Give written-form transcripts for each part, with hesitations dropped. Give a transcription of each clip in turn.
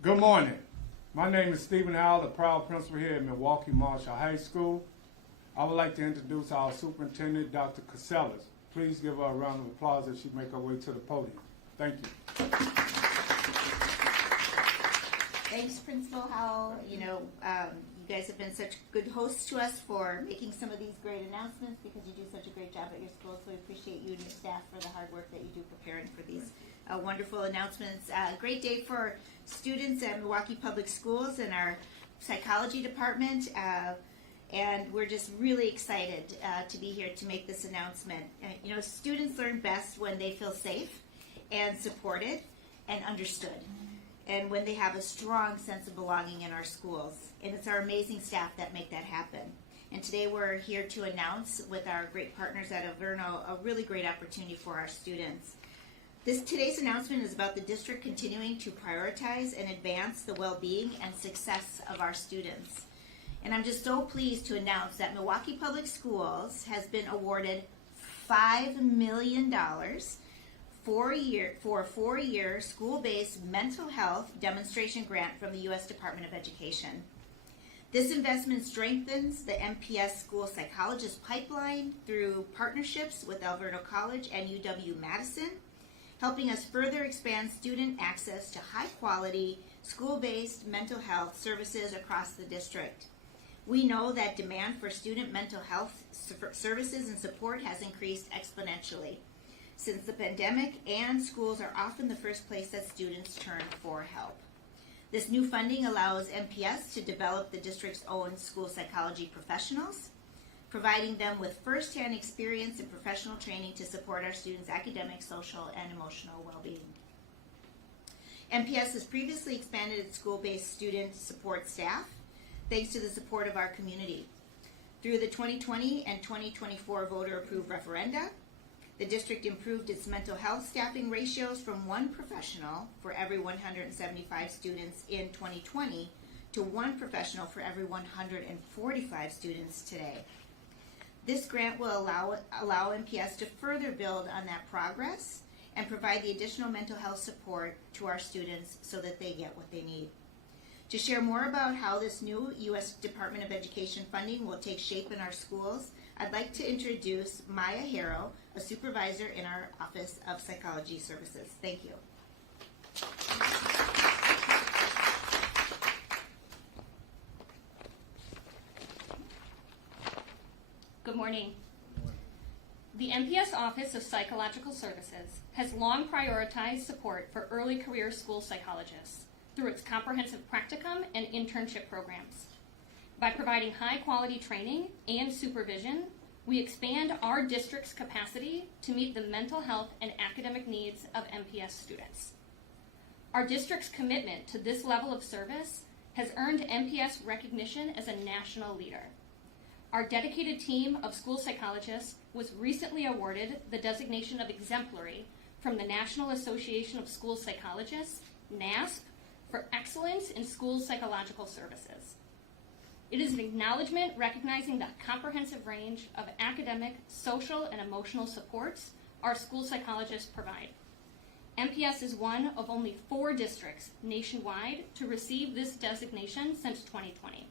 Good morning. My name is Stephen Howell, the proud principal here at Milwaukee Marshall High School. I would like to introduce our superintendent, Dr. Casellas. Please give her a round of applause as she makes her way to the podium. Thank you. Thanks, Principal Howell. You guys have been such good hosts to us for making some of these great announcements because you do such a great job at your school, so we appreciate you and your staff for the hard work that you do preparing for these wonderful announcements. Great day for students at Milwaukee Public Schools and our psychology department, and we're just really excited to be here to make this announcement. Students learn best when they feel safe and supported and understood, and when they have a strong sense of belonging in our schools. And it's our amazing staff that make that happen. And today we're here to announce with our great partners at Alverno a really great opportunity for our students. Today's announcement is about the district continuing to prioritize and advance the well-being and success of our students. And I'm just so pleased to announce that Milwaukee Public Schools has been awarded $5 million for a 4-year school-based mental health demonstration grant from the U.S. Department of Education. This investment strengthens the MPS school psychologist pipeline through partnerships with Alverno College and UW-Madison, helping us further expand student access to high-quality, school-based mental health services across the district. We know that demand for student mental health services and support has increased exponentially since the pandemic, and schools are often the first place that students turn for help. This new funding allows MPS to develop the district's own school psychology professionals, providing them with first-hand experience and professional training to support our students' academic, social, and emotional well-being. MPS has previously expanded its school-based student support staff thanks to the support of our community. Through the 2020 and 2024 voter-approved referenda, the district improved its mental health staffing ratios from 1 professional for every 175 students in 2020 to 1 professional for every 145 students today. This grant will allow MPS to further build on that progress and provide the additional mental health support to our students so that they get what they need. To share more about how this new U.S. Department of Education funding will take shape in our schools, I'd like to introduce Maya Harrow, a supervisor in our Office of Psychology Services. Thank you. Good morning. The MPS Office of Psychological Services has long prioritized support for early career school psychologists through its comprehensive practicum and internship programs. By providing high-quality training and supervision, we expand our district's capacity to meet the mental health and academic needs of MPS students. Our district's commitment to this level of service has earned MPS recognition as a national leader. Our dedicated team of school psychologists was recently awarded the designation of exemplary from the National Association of School Psychologists, NASP, for excellence in school psychological services. It is an acknowledgement recognizing the comprehensive range of academic, social, and emotional supports our school psychologists provide. MPS is one of only 4 districts nationwide to receive this designation since 2020.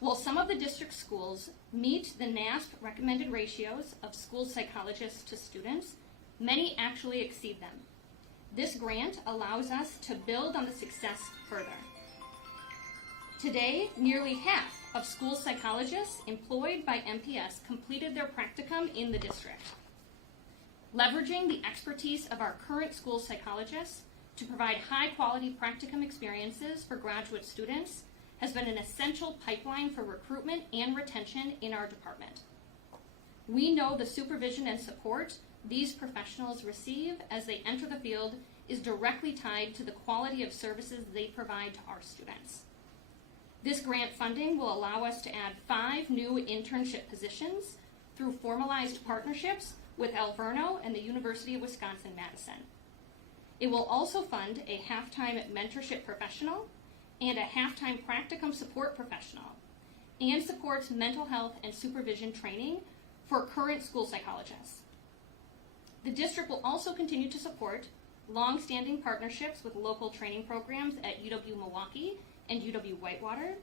While some of the district schools meet the NASP recommended ratios of school psychologists to students, many actually exceed them. This grant allows us to build on the success further. Today, nearly half of school psychologists employed by MPS completed their practicum in the district. Leveraging the expertise of our current school psychologists to provide high-quality practicum experiences for graduate students has been an essential pipeline for recruitment and retention in our department. We know the supervision and support these professionals receive as they enter the field is directly tied to the quality of services they provide to our students. This grant funding will allow us to add 5 new internship positions through formalized partnerships with Alverno and the University of Wisconsin-Madison. It will also fund a half-time mentorship professional and a half-time practicum support professional, and supports mental health and supervision training for current school psychologists. The district will also continue to support long-standing partnerships with local training programs at UW Milwaukee and UW Whitewater.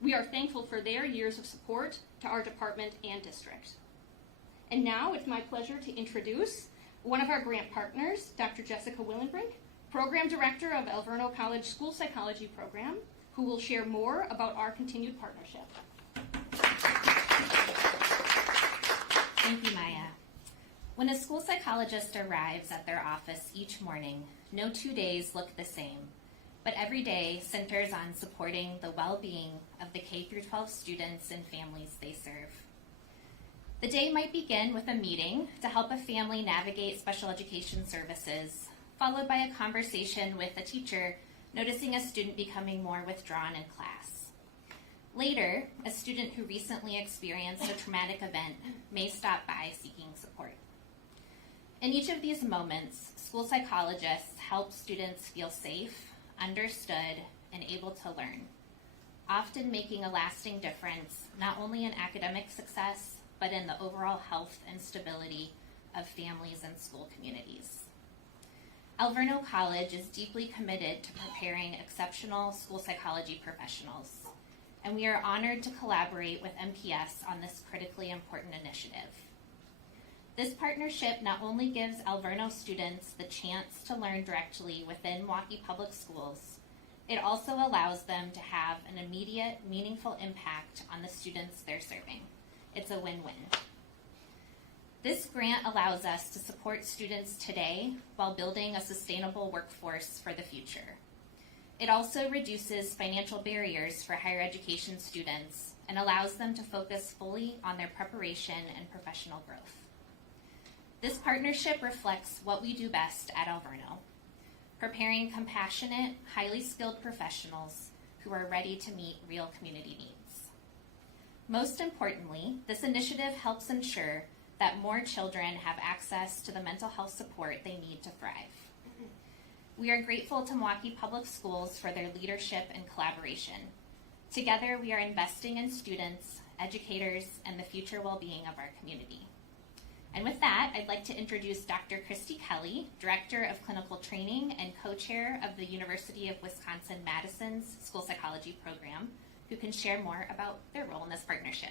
We are thankful for their years of support to our department and district. And now it's my pleasure to introduce one of our grant partners, Dr. Jessica Willenbrink, Program Director of Alverno College School Psychology Program, who will share more about our continued partnership. Thank you, Maya. When a school psychologist arrives at their office each morning, no 2 days look the same, but every day centers on supporting the well-being of the K-12 students and families they serve. The day might begin with a meeting to help a family navigate special education services, followed by a conversation with a teacher noticing a student becoming more withdrawn in class. Later, a student who recently experienced a traumatic event may stop by seeking support. In each of these moments, school psychologists help students feel safe, understood, and able to learn, often making a lasting difference not only in academic success, but in the overall health and stability of families and school communities. Alverno College is deeply committed to preparing exceptional school psychology professionals, and we are honored to collaborate with MPS on this critically important initiative. This partnership not only gives Alverno students the chance to learn directly within Milwaukee Public Schools, it also allows them to have an immediate, meaningful impact on the students they're serving. It's a win-win. This grant allows us to support students today while building a sustainable workforce for the future. It also reduces financial barriers for higher education students and allows them to focus fully on their preparation and professional growth. This partnership reflects what we do best at Alverno, preparing compassionate, highly skilled professionals who are ready to meet real community needs. Most importantly, this initiative helps ensure that more children have access to the mental health support they need to thrive. We are grateful to Milwaukee Public Schools for their leadership and collaboration. Together, we are investing in students, educators, and the future well-being of our community. And with that, I'd like to introduce Dr. Christy Kelly, Director of Clinical Training and co-chair of the University of Wisconsin-Madison's School Psychology Program, who can share more about their role in this partnership.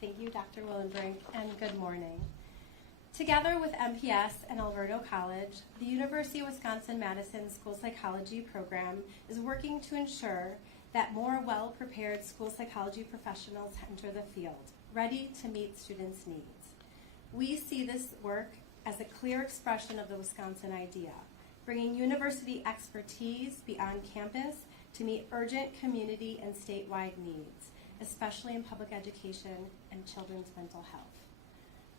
Thank you, Dr. Willenbrink, and good morning. Together with MPS and Alverno College, the University of Wisconsin-Madison School Psychology Program is working to ensure that more well-prepared school psychology professionals enter the field, ready to meet students' needs. We see this work as a clear expression of the Wisconsin idea, bringing university expertise beyond campus to meet urgent community and statewide needs, especially in public education and children's mental health.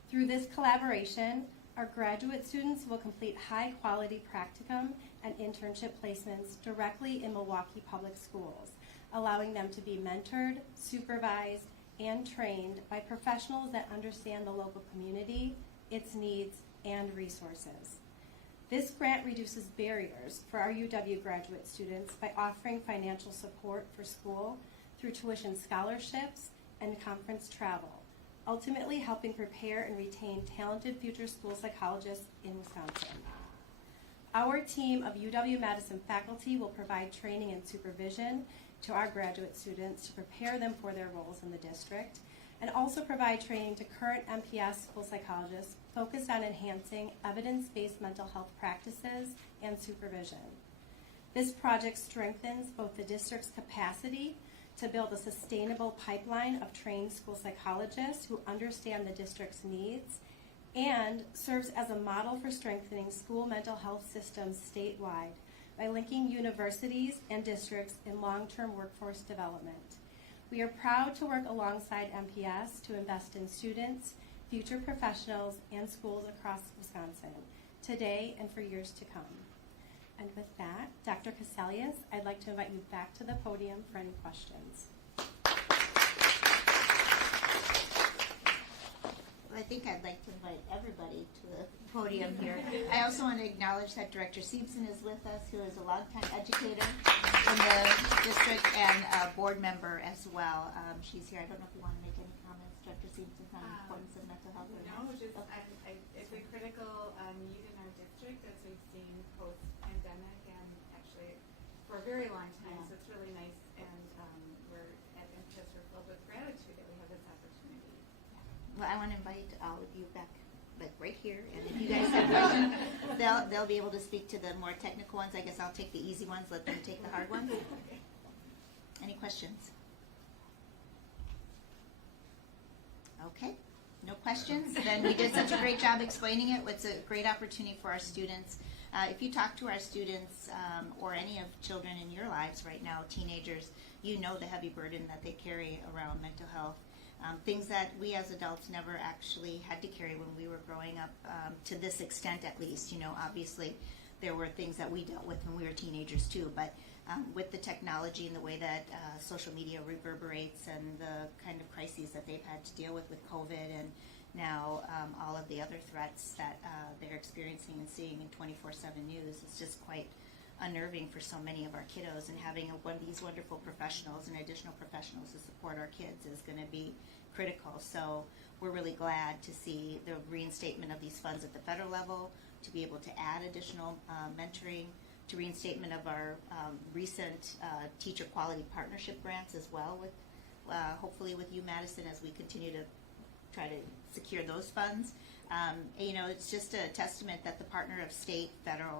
Through this collaboration, our graduate students will complete high-quality practicum and internship placements directly in Milwaukee Public Schools, allowing them to be mentored, supervised, and trained by professionals that understand the local community, its needs, and resources. This grant reduces barriers for our UW graduate students by offering financial support for school through tuition scholarships and conference travel, ultimately helping prepare and retain talented future school psychologists in Wisconsin. Our team of UW-Madison faculty will provide training and supervision to our graduate students to prepare them for their roles in the district, and also provide training to current MPS school psychologists focused on enhancing evidence-based mental health practices and supervision. This project strengthens both the district's capacity to build a sustainable pipeline of trained school psychologists who understand the district's needs, and serves as a model for strengthening school mental health systems statewide by linking universities and districts in long-term workforce development. We are proud to work alongside MPS to invest in students, future professionals, and schools across Wisconsin, today and for years to come. And with that, Dr. Casalius, I'd like to invite you back to the podium for any questions. Well, I think I'd like to invite everybody to the podium here. I also want to acknowledge that Director Simpson is with us, who is a longtime educator in the district and a board member as well. She's here. I don't know if you want to make any comments, Director Simpson, on the importance of mental health. No, just okay. it's very long time, Yeah. so it's really nice, and we're at MPS, we're filled with gratitude that we have this opportunity. Well, I want to invite all of you back, like right here, and if you guys have questions, they'll be able to speak to the more technical ones. I guess I'll take the easy ones, let them take the hard ones. Any questions? Okay, no questions? Then we did such a great job explaining it. It's a great opportunity for our students. If you talk to our students or any of children in your lives right now, teenagers, you know the heavy burden that they carry around mental health. Things that we as adults never actually had to carry when we were growing up, to this extent at least. You know, obviously there were things that we dealt with when we were teenagers too, but with the technology and the way that social media reverberates and the kind of crises that they've had to deal with COVID and now all of the other threats that they're experiencing and seeing in 24/7 news, it's just quite unnerving for so many of our kiddos, and having these wonderful professionals and additional professionals to support our kids is going to be critical. So we're really glad to see the reinstatement of these funds at the federal level, to be able to add additional mentoring, to reinstatement of our recent teacher quality partnership grants as well, with hopefully with UMadison as we continue to try to secure those funds. You know, it's just a testament that the partner of state, federal,